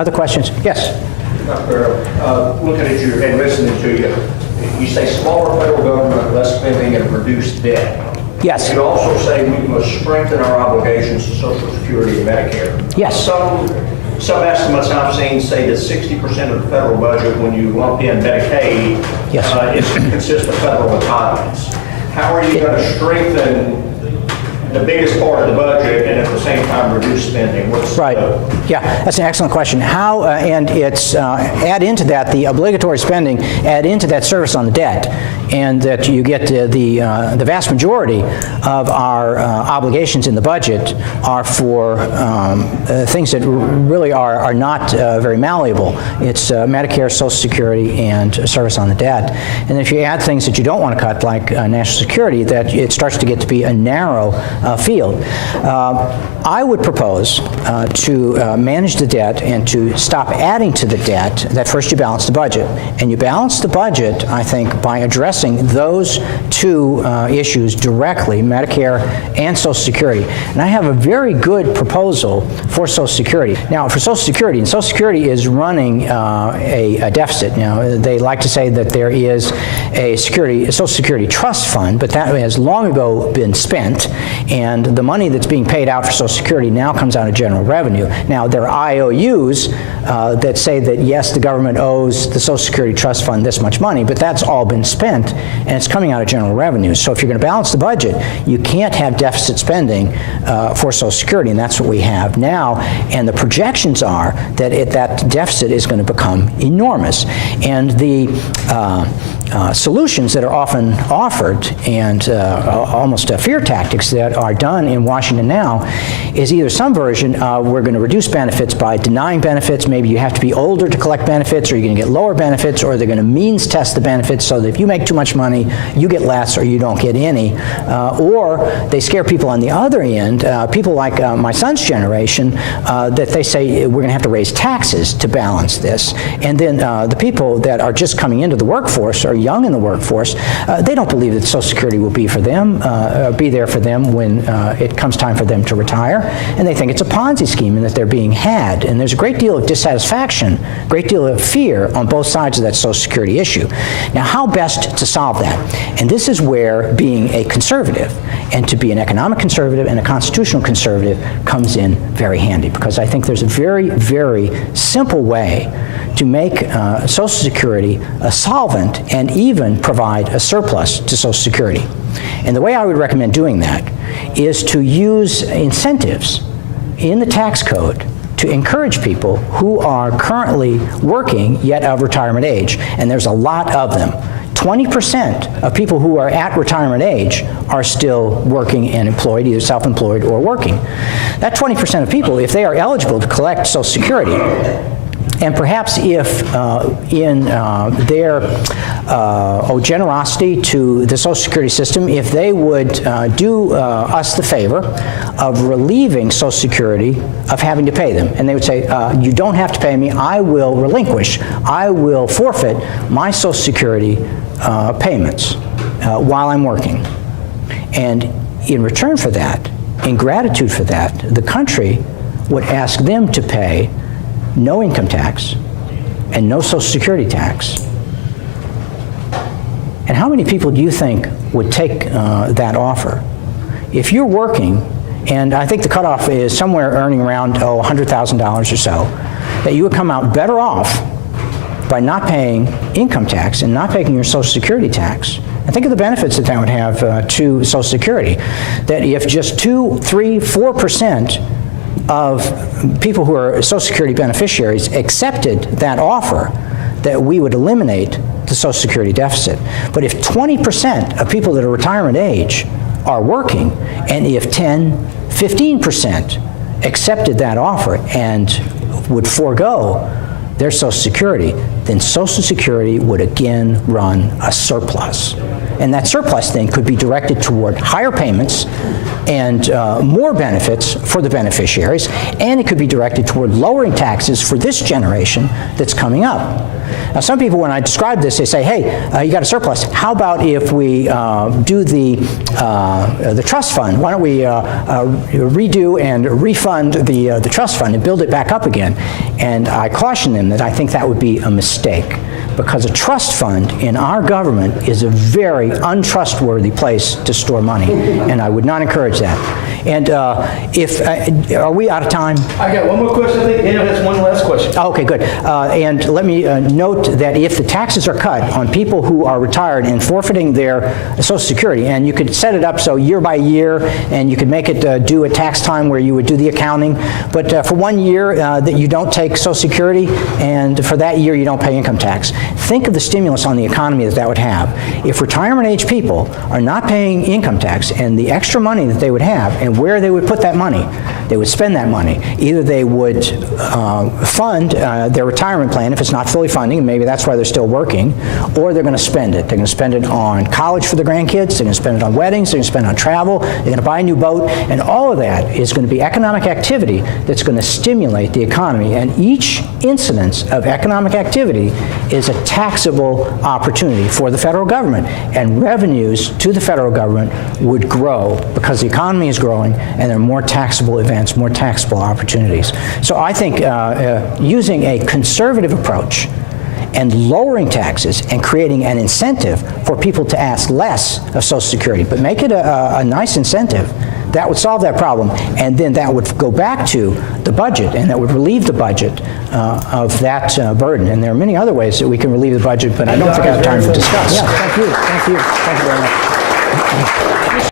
Other questions? Yes? Dr. Barrilleaux, looking at you and listening to you, you say smaller federal government, less spending, and reduced debt. Yes. You also say we must strengthen our obligations to Social Security and Medicare. Yes. Some estimates I've seen say that 60% of the federal budget, when you lump in Medicaid, Yes. consists of federal entitlements. How are you going to strengthen the biggest part of the budget and at the same time reduce spending? Right. Yeah, that's an excellent question. How, and it's add into that the obligatory spending, add into that service on the debt, and that you get the vast majority of our obligations in the budget are for things that really are not very malleable. It's Medicare, Social Security, and service on the debt. And if you add things that you don't want to cut, like national security, that it starts to get to be a narrow field. I would propose to manage the debt and to stop adding to the debt that first you balance the budget. And you balance the budget, I think, by addressing those two issues directly, Medicare and Social Security. And I have a very good proposal for Social Security. Now, for Social Security, and Social Security is running a deficit. Now, they like to say that there is a Social Security trust fund, but that has long ago been spent, and the money that's being paid out for Social Security now comes out of general revenue. Now, there are IOUs that say that, yes, the government owes the Social Security trust fund this much money, but that's all been spent, and it's coming out of general revenue. So if you're going to balance the budget, you can't have deficit spending for Social Security, and that's what we have now. And the projections are that that deficit is going to become enormous. And the solutions that are often offered, and almost fear tactics that are done in Washington now, is either some version of we're going to reduce benefits by denying benefits. Maybe you have to be older to collect benefits, or you're going to get lower benefits, or they're going to means test the benefits so that if you make too much money, you get less or you don't get any. Or they scare people on the other end, people like my son's generation, that they say we're going to have to raise taxes to balance this. And then the people that are just coming into the workforce or young in the workforce, they don't believe that Social Security will be for them, be there for them when it comes time for them to retire, and they think it's a Ponzi scheme and that they're being had. And there's a great deal of dissatisfaction, great deal of fear on both sides of that Social Security issue. Now, how best to solve that? And this is where being a conservative, and to be an economic conservative and a constitutional conservative, comes in very handy, because I think there's a very, very simple way to make Social Security a solvent and even provide a surplus to Social Security. And the way I would recommend doing that is to use incentives in the tax code to encourage people who are currently working yet of retirement age. And there's a lot of them. 20% of people who are at retirement age are still working and employed, either self-employed or working. That 20% of people, if they are eligible to collect Social Security, and perhaps if in their generosity to the Social Security system, if they would do us the favor of relieving Social Security of having to pay them. And they would say, you don't have to pay me, I will relinquish, I will forfeit my Social Security payments while I'm working. And in return for that, in gratitude for that, the country would ask them to pay no income tax and no Social Security tax. And how many people do you think would take that offer? If you're working, and I think the cutoff is somewhere earning around $100,000 or so, that you would come out better off by not paying income tax and not paying your Social Security tax. And think of the benefits that that would have to Social Security. That if just 2, 3, 4% of people who are Social Security beneficiaries accepted that offer, that we would eliminate the Social Security deficit. But if 20% of people that are retirement age are working, and if 10, 15% accepted that offer and would forego their Social Security, then Social Security would again run a surplus. And that surplus then could be directed toward higher payments and more benefits for the beneficiaries, and it could be directed toward lowering taxes for this generation that's coming up. Now, some people, when I describe this, they say, hey, you got a surplus. How about if we do the trust fund? Why don't we redo and refund the trust fund and build it back up again? And I caution them that I think that would be a mistake, because a trust fund in our government is a very untrustworthy place to store money, and I would not encourage that. And are we out of time? I got one more question. I think Daniel has one last question. Oh, okay, good. And let me note that if the taxes are cut on people who are retired and forfeiting their Social Security, and you could set it up so year by year, and you could make it due at tax time where you would do the accounting, but for 1 year that you don't take Social Security, and for that year you don't pay income tax. Think of the stimulus on the economy that would have. If retirement age people are not paying income tax, and the extra money that they would have, and where they would put that money, they would spend that money. Either they would fund their retirement plan if it's not fully funding, and maybe that's why they're still working, or they're going to spend it. They're going to spend it on college for the grandkids, they're going to spend it on weddings, they're going to spend it on travel, they're going to buy a new boat, and all of that is going to be economic activity that's going to stimulate the economy. And each incidence of economic activity is a taxable opportunity for the federal government, and revenues to the federal government would grow because the economy is growing and there are more taxable events, more taxable opportunities. So I think using a conservative approach and lowering taxes and creating an incentive for people to ask less of Social Security, but make it a nice incentive, that would solve that problem, and then that would go back to the budget, and that would relieve the budget of that burden. And there are many other ways that we can relieve the budget, but I don't think I have time to discuss. Yeah, thank you. Thank you. Thank you very much.